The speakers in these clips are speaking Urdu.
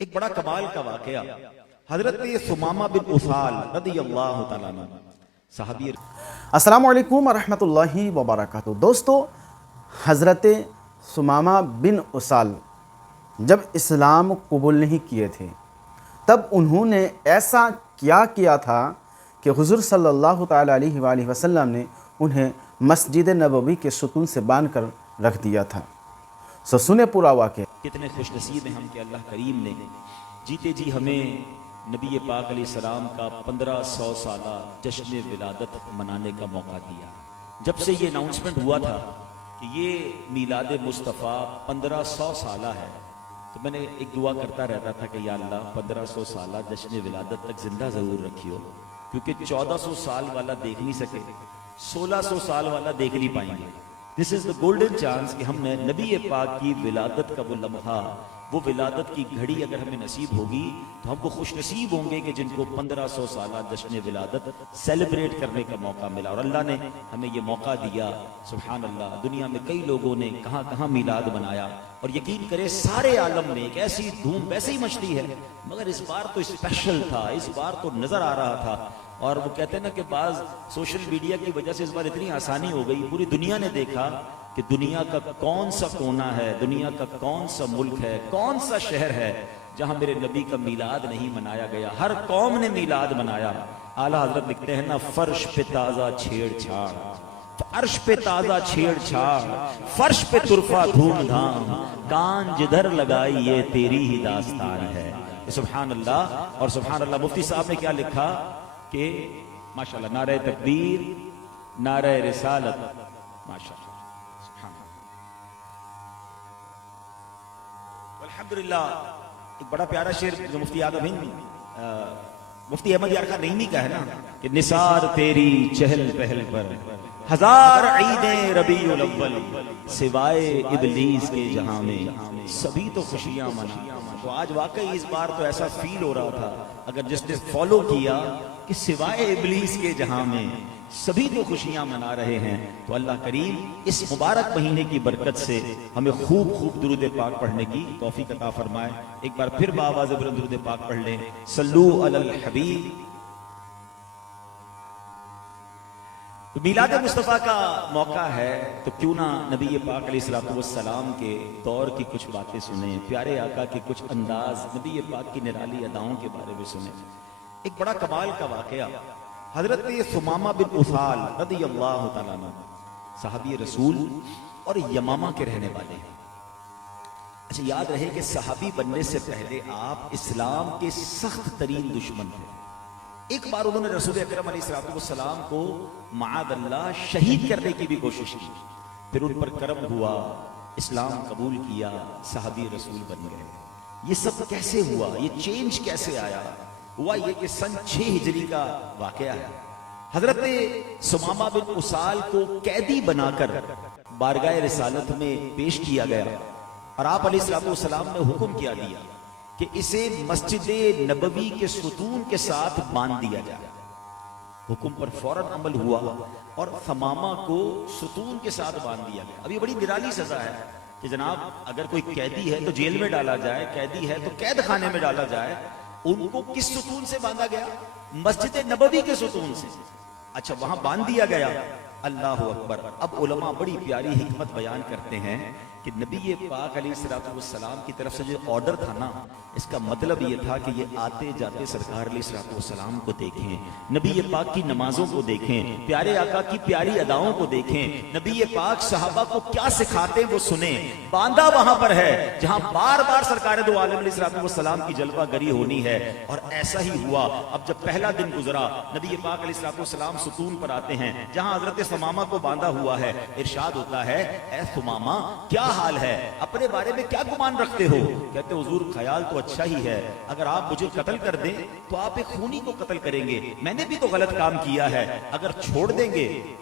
ایک بڑا کمال کا واقعہ حضرت سمامہ بن اسال رضی اللہ تعالیٰ عنہ صحابی۔ السلام علیکم ورحمۃ اللہ وبرکاتہ۔ دوستو، حضرت سمامہ بن اسال جب اسلام قبول نہیں کیے تھے تب انہوں نے ایسا کیا تھا کہ حضور صلی اللہ تعالیٰ علیہ وآلہ وسلم نے انہیں مسجد نبوی کے ستون سے باندھ کر رکھ دیا تھا۔ سنے پورا واقعہ۔ کتنے خوش نصیب ہیں ہم کہ اللہ کریم نے جیتے جی ہمیں نبی پاک علیہ السلام کا 1500 سالہ جشن ولادت منانے کا موقع دیا۔ جب سے یہ اناؤنسمنٹ ہوا تھا کہ یہ میلاد مصطفیٰ 1500 سالہ ہے تو میں نے ایک دعا کرتا رہتا تھا کہ یا اللہ 1500 سالہ جشن ولادت تک زندہ ضرور رکھیو، کیونکہ 1400 سال والا دیکھ نہیں سکے، 1600 سال والا دیکھ نہیں پائیں گے۔ دس از دا گولڈن چانس کہ ہم نے نبی پاک کی ولادت کا وہ لمحہ، وہ ولادت کی گھڑی اگر ہمیں نصیب ہوگی تو ہم کو خوش نصیب ہوں گے کہ جن کو 1500 سالہ جشن ولادت سیلیبریٹ کرنے کا موقع ملا، اور اللہ نے ہمیں یہ موقع دیا۔ سبحان اللہ، دنیا میں کئی لوگوں نے کہاں کہاں میلاد منایا، اور یقین کرے سارے عالم میں ایک ایسی دھوم ویسے ہی مچتی ہے، مگر اس بار تو اسپیشل تھا، اس بار تو نظر آ رہا تھا۔ اور وہ کہتے ہیں نا کہ بعض سوشل میڈیا کی وجہ سے اس بار اتنی آسانی ہو گئی، پوری دنیا نے دیکھا کہ دنیا کا کون سا کونا ہے، دنیا کا کون سا ملک ہے، کون سا شہر ہے جہاں میرے نبی کا میلاد نہیں منایا گیا۔ ہر قوم نے میلاد منایا۔ اعلیٰ حضرت لکھتے ہیں نا، فرش پہ تازہ چھیڑ چھاڑ، عرش پہ تازہ چھیڑ چھاڑ، فرش پہ طرفہ دھوم دھام، کان جدھر لگائی یہ تیری ہی داستان ہے۔ سبحان اللہ۔ اور سبحان اللہ، مفتی صاحب نے کیا لکھا کہ ماشاءاللہ نعرہ تکبیر، نعرہ رسالت، ماشاءاللہ سبحان اللہ، الحمدللہ۔ ایک بڑا پیارا شعر جو مفتی اعظم ہند مفتی احمد یار خان نعیمی کا ہے نا کہ نثار تیری چہل پہل پر ہزار عیدیں ربیع الاول، سوائے ابلیس کے جہاں میں سبھی تو خوشیاں منا۔ تو آج واقعی اس بار تو ایسا فیل ہو رہا تھا، اگر جس نے فالو کیا کہ سوائے ابلیس کے جہاں میں سبھی تو خوشیاں منا رہے ہیں، تو اللہ کریم اس مبارک مہینے کی برکت سے ہمیں خوب خوب درود پاک پڑھنے کی توفیق عطا فرمائے۔ ایک بار پھر بآواز بلند درود پاک پڑھ لیں، صلو علی الحبیب۔ میلاد مصطفیٰ کا موقع ہے تو کیوں نہ نبی پاک علیہ السلام کے دور کی کچھ باتیں سنیں، پیارے آقا کے کچھ انداز، نبی پاک کی نرالی اداؤں کے بارے میں سنیں۔ ایک بڑا کمال کا واقعہ حضرت سمامہ بن اسال رضی اللہ تعالیٰ عنہ صحابی رسول اور یمامہ کے رہنے والے ہیں۔ اچھا، یاد رہے کہ صحابی بننے سے پہلے آپ اسلام کے سخت ترین دشمن تھے۔ ایک بار انہوں نے رسول اکرم علیہ السلام کو معاذ اللہ شہید کرنے کی بھی کوشش کی، پھر ان پر کرم ہوا، اسلام قبول کیا، صحابی رسول بن گئے۔ یہ سب کیسے ہوا؟ یہ چینج کیسے آیا؟ ہوا یہ کہ سن 6 ہجری کا واقعہ ہے۔ حضرت سمامہ بن اسال کو قیدی بنا کر بارگاہ رسالت میں پیش کیا گیا، اور آپ علیہ السلام نے حکم کیا دیا کہ اسے مسجد نبوی کے ستون کے ساتھ باندھ دیا جائے۔ حکم پر فوراً عمل ہوا اور سمامہ کو ستون کے ساتھ باندھ دیا گیا۔ اب یہ بڑی نرالی سزا ہے کہ جناب اگر کوئی قیدی ہے تو جیل میں ڈالا جائے، قیدی ہے تو قید خانے میں ڈالا جائے۔ ان کو کس ستون سے باندھا گیا؟ مسجد نبوی کے ستون سے۔ اچھا، وہاں باندھ دیا گیا۔ اللہ اکبر۔ اب علماء بڑی پیاری حکمت بیان کرتے ہیں کہ نبی پاک علیہ السلام کی طرف سے جو آرڈر تھا نا، اس کا مطلب یہ تھا کہ یہ آتے جاتے سرکار علیہ السلام کو دیکھیں، نبی پاک کی نمازوں کو دیکھیں، پیارے آقا کی پیاری اداؤں کو دیکھیں، نبی پاک صحابہ کو کیا سکھاتے وہ سنیں۔ باندھا وہاں پر ہے جہاں بار بار سرکار دو عالم علیہ السلام کی جلوہ گری ہونی ہے، اور ایسا ہی ہوا۔ اب جب پہلا دن گزرا، نبی پاک علیہ السلام ستون پر آتے ہیں جہاں حضرت سمامہ کو باندھا ہوا ہے۔ ارشاد ہوتا ہے، اے سمامہ کیا حال ہے، اپنے بارے میں کیا گمان رکھتے ہو؟ کہتے حضور خیال تو اچھا ہی ہے، اگر آپ مجھے قتل کر دیں تو آپ ایک خونی کو قتل کریں گے، میں نے بھی تو غلط کام کیا ہے، اگر چھوڑ دیں گے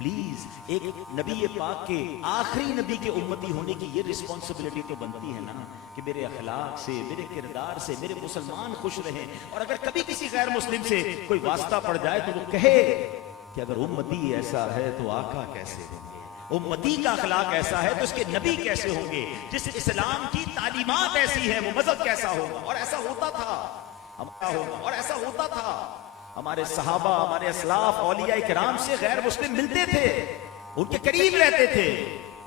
پلیز ایک نبی پاک کے آخری نبی کے امتی ہونے کی یہ رسپانسبلٹی تو بنتی ہے نا کہ میرے اخلاق سے، میرے کردار سے میرے مسلمان خوش رہیں، اور اگر کبھی کسی غیر مسلم سے کوئی واسطہ پڑ جائے تو وہ کہے کہ اگر امتی ایسا ہے تو آقا کیسے ہوں گے، امتی کا اخلاق ایسا ہے تو اس کے نبی کیسے ہوں گے، جس اسلام کی تعلیمات ایسی ہیں وہ مذہب کیسا ہوگا۔ اور ایسا ہوتا تھا، ہمارے صحابہ، ہمارے اسلاف، اولیاء کرام سے غیر مسلم ملتے تھے، ان کے قریب رہتے تھے،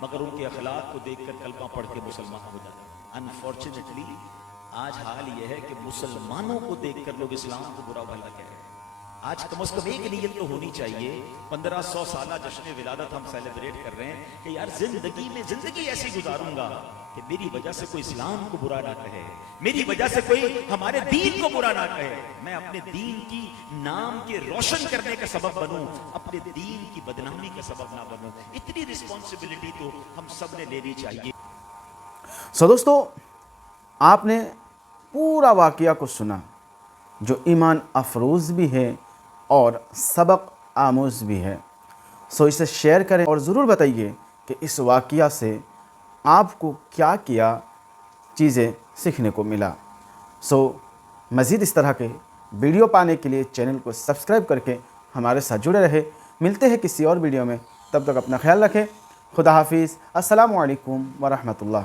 مگر ان کے اخلاق کو دیکھ کر کلمہ پڑھ کے مسلمان ہو جاتے ہیں۔ انفارچونیٹلی آج حال یہ ہے کہ مسلمانوں کو دیکھ کر لوگ اسلام کو برا بھلا کہہ رہے ہیں۔ آج کم از کم ایک نیت تو ہونی چاہیے، 1500 سالہ جشن ولادت ہم سیلیبریٹ کر رہے ہیں کہ یار زندگی میں زندگی ایسی گزاروں گا کہ میری وجہ سے کوئی اسلام کو برا نہ کہے، میری وجہ سے کوئی ہمارے دین کو برا نہ کہے، میں اپنے دین کی نام کے روشن کرنے کا سبب بنوں، اپنے دین کی بدنامی کا سبب نہ بنوں۔ اتنی رسپانسبلٹی تو ہم سب نے لینی چاہیے۔ دوستو، آپ نے پورا واقعہ کو سنا جو ایمان افروز بھی ہے اور سبق آموز بھی ہے۔ اسے شیئر کریں اور ضرور بتائیے کہ اس واقعہ سے آپ کو کیا چیزیں سیکھنے کو ملا۔ مزید اس طرح کے ویڈیو پانے کے لیے چینل کو سبسکرائب کر کے ہمارے ساتھ جڑے رہے۔ ملتے ہیں کسی اور ویڈیو میں، تب تک اپنا خیال رکھیں۔ خدا حافظ۔ السلام علیکم ورحمۃ اللہ۔